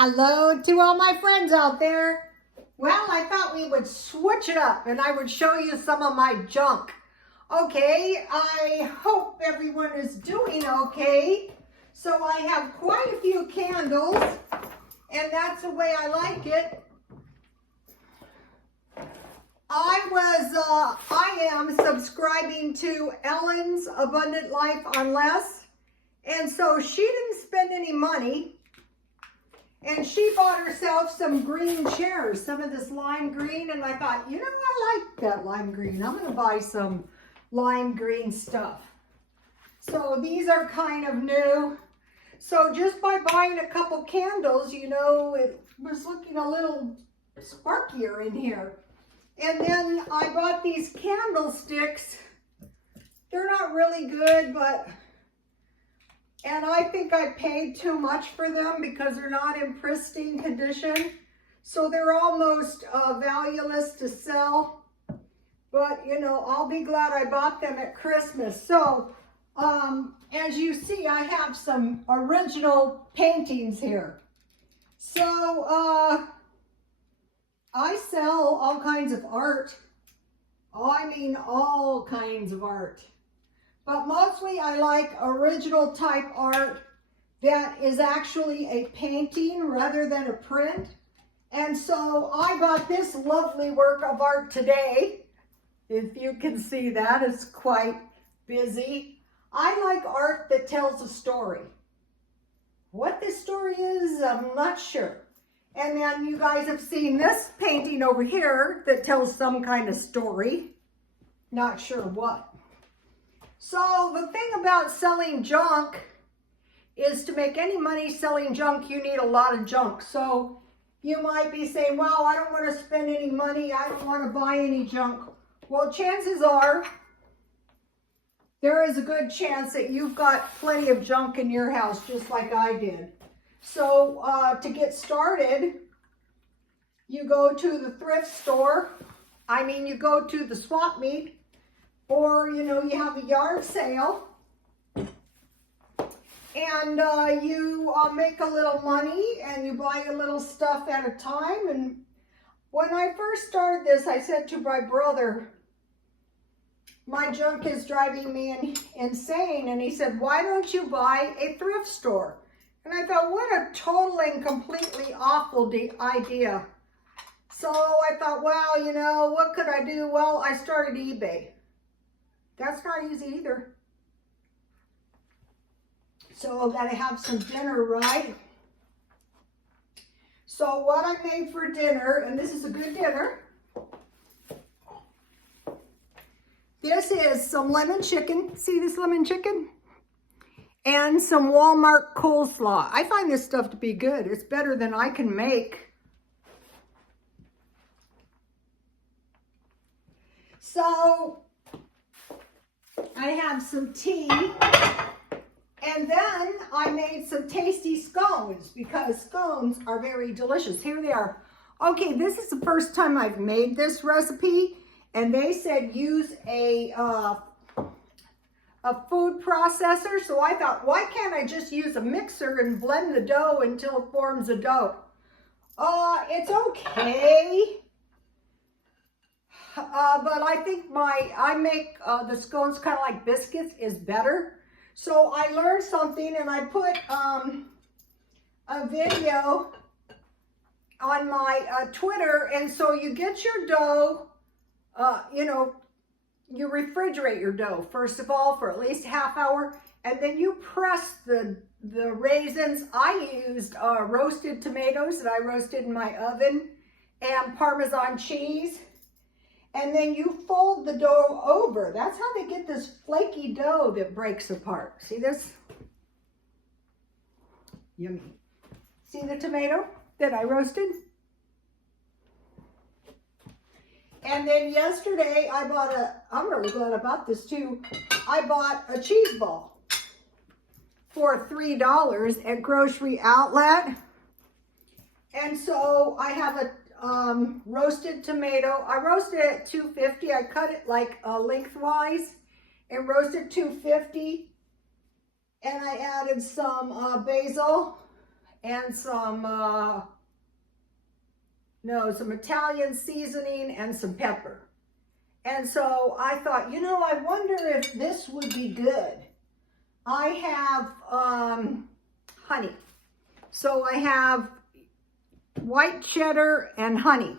Hello to all my friends out there. Well, I thought we would switch it up and I would show you some of my junk. Okay, I hope everyone is doing okay. So I have quite a few candles and that's the way I like it. I am subscribing to Ellen's Abundant Life on Less. And so she didn't spend any money. And she bought herself some green chairs, some of this lime green, and I thought, you know, I like that lime green. I'm going to buy some lime green stuff. So these are kind of new. So just by buying a couple candles, you know, it was looking a little sparkier in here. And then I bought these candlesticks. They're not really good, and I think I paid too much for them because they're not in pristine condition. So they're almost valueless to sell. But, you know, I'll be glad I bought them at Christmas. So, as you see, I have some original paintings here. So, I sell all kinds of art. Oh, I mean all kinds of art. But mostly I like original type art that is actually a painting rather than a print. And so I got this lovely work of art today. If you can see that, it's quite busy. I like art that tells a story. What this story is, I'm not sure. And then you guys have seen this painting over here that tells some kind of story. Not sure what. So the thing about selling junk is to make any money selling junk, you need a lot of junk. So you might be saying, well, I don't want to spend any money. I don't want to buy any junk. Well, chances are there is a good chance that you've got plenty of junk in your house, just like I did. So to get started, you go to the thrift store. You go to the swap meet. Or, you know, you have a yard sale and you make a little money and you buy a little stuff at a time. And when I first started this, I said to my brother, my junk is driving me insane. And he said, why don't you buy a thrift store? And I thought, what a total and completely awful idea. So I thought, well, you know, what could I do? Well, I started eBay. That's not easy either. So I've got to have some dinner, right? So what I made for dinner, and this is a good dinner. This is some lemon chicken. See this lemon chicken? And some Walmart coleslaw. I find this stuff to be good. It's better than I can make. So I have some tea, and then I made some tasty scones because scones are very delicious. Here they are. Okay, this is the first time I've made this recipe, and they said use a food processor. So I thought, why can't I just use a mixer and blend the dough until it forms a dough? It's okay. But I think I make the scones kind of like biscuits is better. So I learned something and I put a video on my Twitter. And so you get your dough, you know, you refrigerate your dough, first of all, for at least a half hour. And then you press the raisins. I used roasted tomatoes that I roasted in my oven and Parmesan cheese. And then you fold the dough over. That's how they get this flaky dough that breaks apart. See this? Yummy. See the tomato that I roasted? And then yesterday I bought I'm really glad I bought this too. I bought a cheese ball for $3 at Grocery Outlet. And so I have a roasted tomato. I roasted it at 250. I cut it like lengthwise and roasted 250. And I added some basil and some Italian seasoning and some pepper. And so I thought, you know, I wonder if this would be good. I have honey. So I have white cheddar and honey.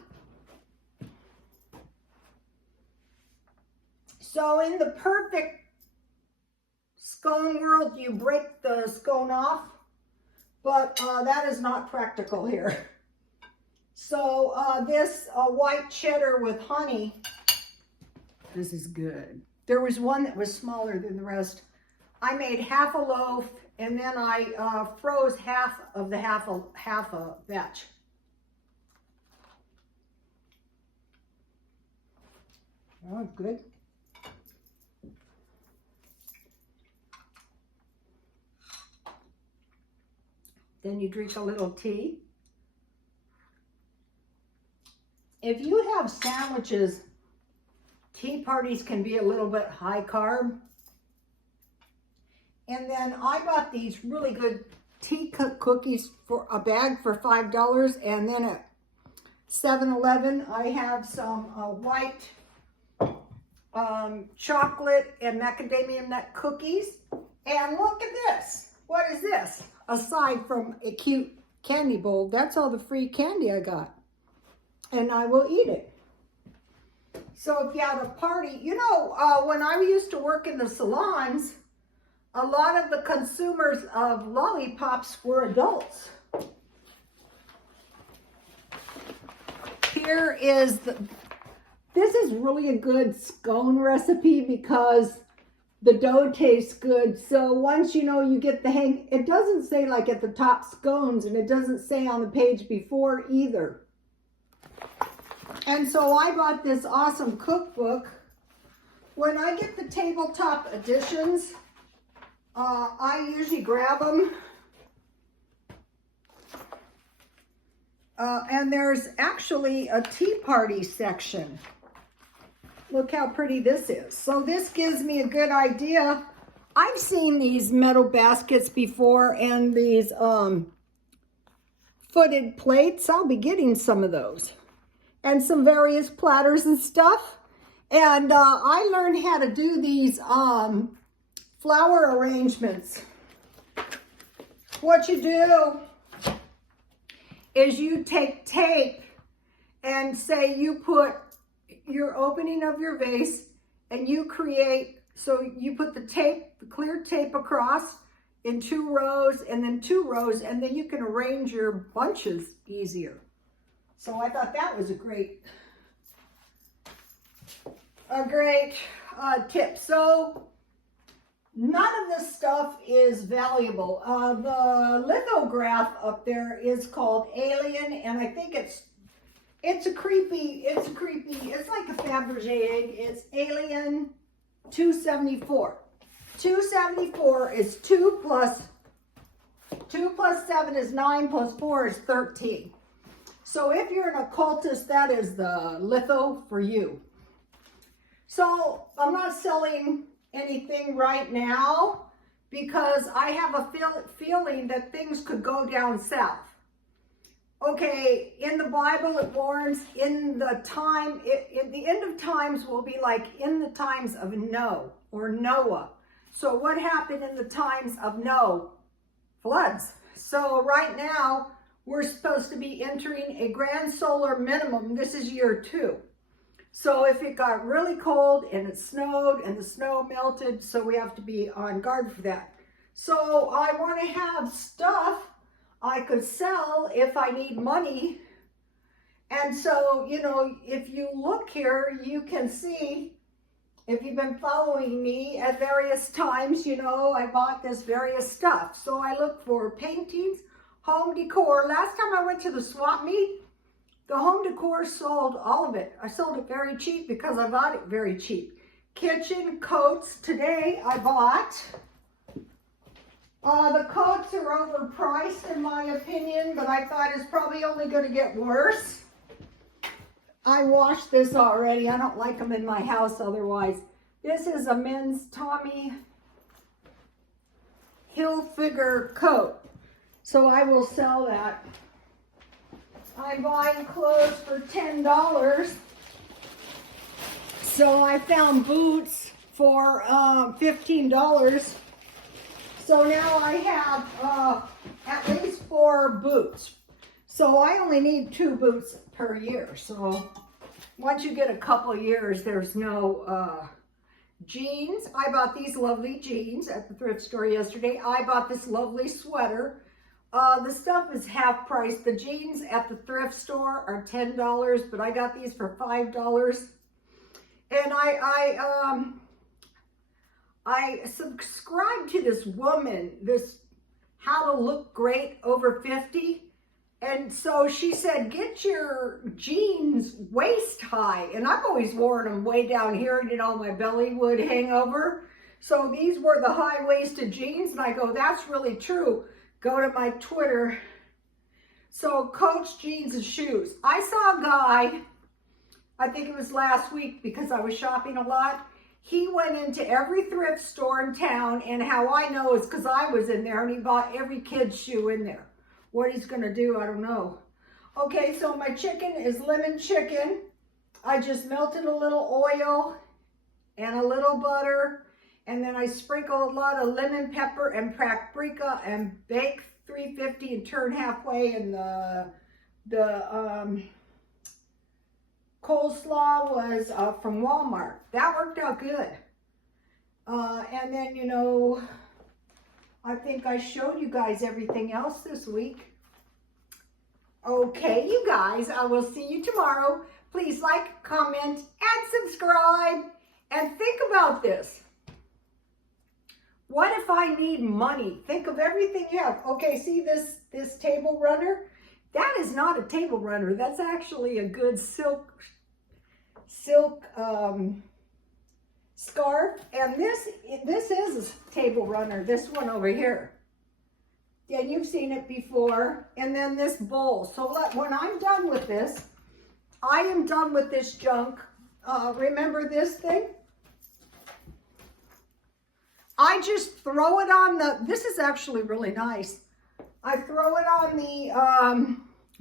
So in the perfect scone world, you break the scone off, but that is not practical here. So this white cheddar with honey, this is good. There was one that was smaller than the rest. I made half a loaf, and then I froze half a batch. Oh, good. Then you drink a little tea. If you have sandwiches, tea parties can be a little bit high carb. And then I bought these really good tea cookies for a bag for $5. And then at 7-11, I have some white chocolate and macadamia nut cookies. And look at this. What is this? Aside from a cute candy bowl, that's all the free candy I got. And I will eat it. So if you have a party, you know, when I used to work in the salons, a lot of the consumers of lollipops were adults. Here is this is really a good scone recipe because the dough tastes good. So once you know you get the hang, it doesn't say like at the top scones, and it doesn't say on the page before either. And so I bought this awesome cookbook. When I get the tabletop editions, I usually grab them. And there's actually a tea party section. Look how pretty this is. So this gives me a good idea. I've seen these metal baskets before and these footed plates. I'll be getting some of those. And some various platters and stuff. And I learned how to do these flower arrangements. What you do is you take tape and say you put your opening of your vase and you create, so you put the tape, the clear tape across in 2 rows and then 2 rows, and then you can arrange your bunches easier. So I thought that was a great tip. So none of this stuff is valuable. The lithograph up there is called Alien, and I think it's like a Fabergé egg. It's Alien 274. 274 is 2 plus 7 is 9 plus 4 is 13. So if you're an occultist, that is the litho for you. So I'm not selling anything right now because I have a feeling that things could go down south. Okay, in the Bible it warns in the end of times will be like in the times of Noah. So what happened in the times of Noah? Floods. So right now we're supposed to be entering a grand solar minimum. This is year 2. So if it got really cold and it snowed and the snow melted, so we have to be on guard for that. So I want to have stuff I could sell if I need money. And so, you know, if you look here, you can see, if you've been following me at various times, you know, I bought this various stuff. So I look for paintings, home decor. Last time I went to the swap meet, the home decor sold all of it. I sold it very cheap because I bought it very cheap. Kitchen coats today I bought. The coats are overpriced in my opinion, but I thought it's probably only going to get worse. I washed this already. I don't like them in my house otherwise. This is a men's Tommy Hilfiger coat. So I will sell that. I'm buying clothes for $10. So I found boots for $15. So now I have at least 4 boots. So I only need 2 boots per year. So once you get a couple years, there's no jeans. I bought these lovely jeans at the thrift store yesterday. I bought this lovely sweater. The stuff is half price. The jeans at the thrift store are $10, but I got these for $5. And I subscribed to this woman, this how to look great over 50. And so she said, get your jeans waist high. And I've always worn them way down here, you know, my belly would hang over. So these were the high-waisted jeans. And I go, that's really true. Go to my Twitter. So Coach jeans and shoes. I saw a guy, I think it was last week because I was shopping a lot. He went into every thrift store in town, and how I know is because I was in there, and he bought every kid's shoe in there. What he's going to do, I don't know. Okay, so my chicken is lemon chicken. I just melted a little oil and a little butter, and then I sprinkle a lot of lemon pepper and paprika and bake 350 and turn halfway, and the coleslaw was from Walmart. That worked out good. And then, you know, I think I showed you guys everything else this week. Okay, you guys, I will see you tomorrow. Please like, comment, and subscribe. And think about this. What if I need money? Think of everything you have. Okay, see this table runner? That is not a table runner. That's actually a good silk scarf. And this is a table runner, this one over here. Yeah, you've seen it before. And then this bowl. So when I'm done with this, I am done with this junk. Remember this thing? I just throw it on this is actually really nice. I throw it on the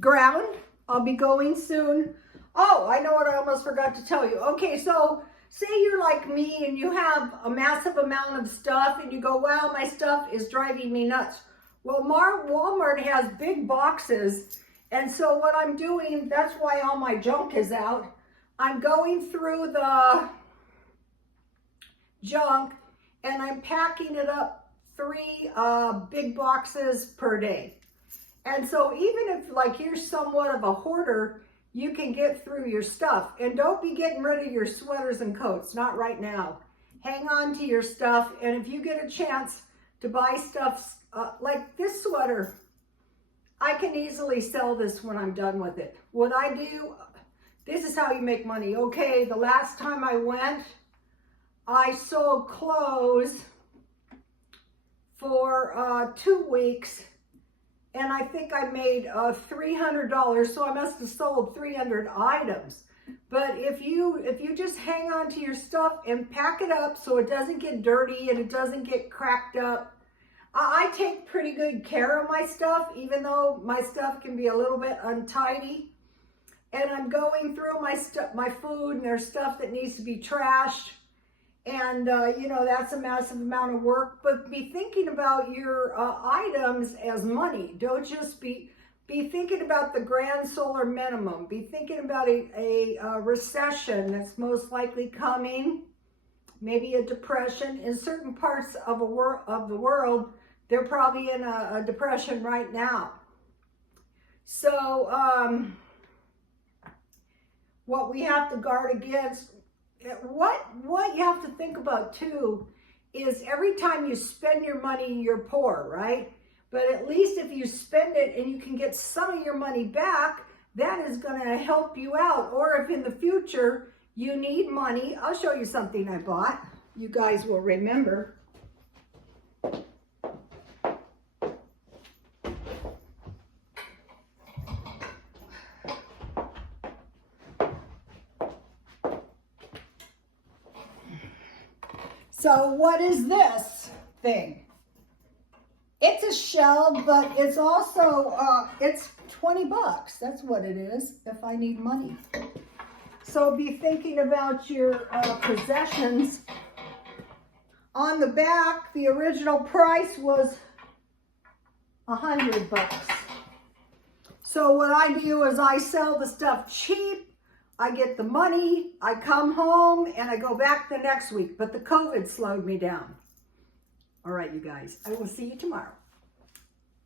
ground. I'll be going soon. Oh, I know what I almost forgot to tell you. Okay, so say you're like me and you have a massive amount of stuff and you go, wow, my stuff is driving me nuts. Well, Walmart has big boxes. And so what I'm doing, that's why all my junk is out. I'm going through the junk and I'm packing it up 3 big boxes per day. And so even if like you're somewhat of a hoarder, you can get through your stuff. And don't be getting rid of your sweaters and coats, not right now. Hang on to your stuff, and if you get a chance to buy stuff like this sweater, I can easily sell this when I'm done with it. What I do, this is how you make money. Okay, the last time I went, I sold clothes for 2 weeks, and I think I made $300, so I must have sold 300 items. But if you just hang on to your stuff and pack it up so it doesn't get dirty and it doesn't get cracked up. I take pretty good care of my stuff, even though my stuff can be a little bit untidy. And I'm going through my food, and there's stuff that needs to be trashed. And, you know, that's a massive amount of work. But be thinking about your items as money. Don't just be thinking about the grand solar minimum. Be thinking about a recession that's most likely coming. Maybe a depression. In certain parts of the world, they're probably in a depression right now. So, what we have to guard against, what you have to think about too, is every time you spend your money, you're poor, right? But at least if you spend it and you can get some of your money back, that is going to help you out. Or if in the future you need money, I'll show you something I bought. You guys will remember. So what is this thing? It's a shell, but it's also, it's 20 bucks. That's what it is if I need money. So be thinking about your possessions. On the back, the original price was 100 bucks. So what I do is I sell the stuff cheap, I get the money, I come home, and I go back the next week. But the COVID slowed me down. All right, you guys, I will see you tomorrow.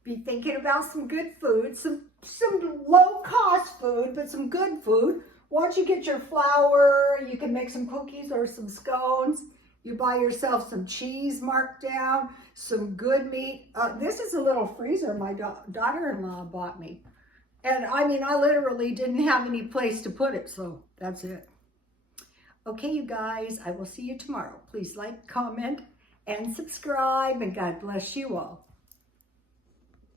Be thinking about some good food, some low-cost food, but some good food. Once you get your flour, you can make some cookies or some scones. You buy yourself some cheese marked down, some good meat. This is a little freezer my daughter-in-law bought me. And I mean, I literally didn't have any place to put it, so that's it. Okay, you guys, I will see you tomorrow. Please like, comment, and subscribe, and God bless you all.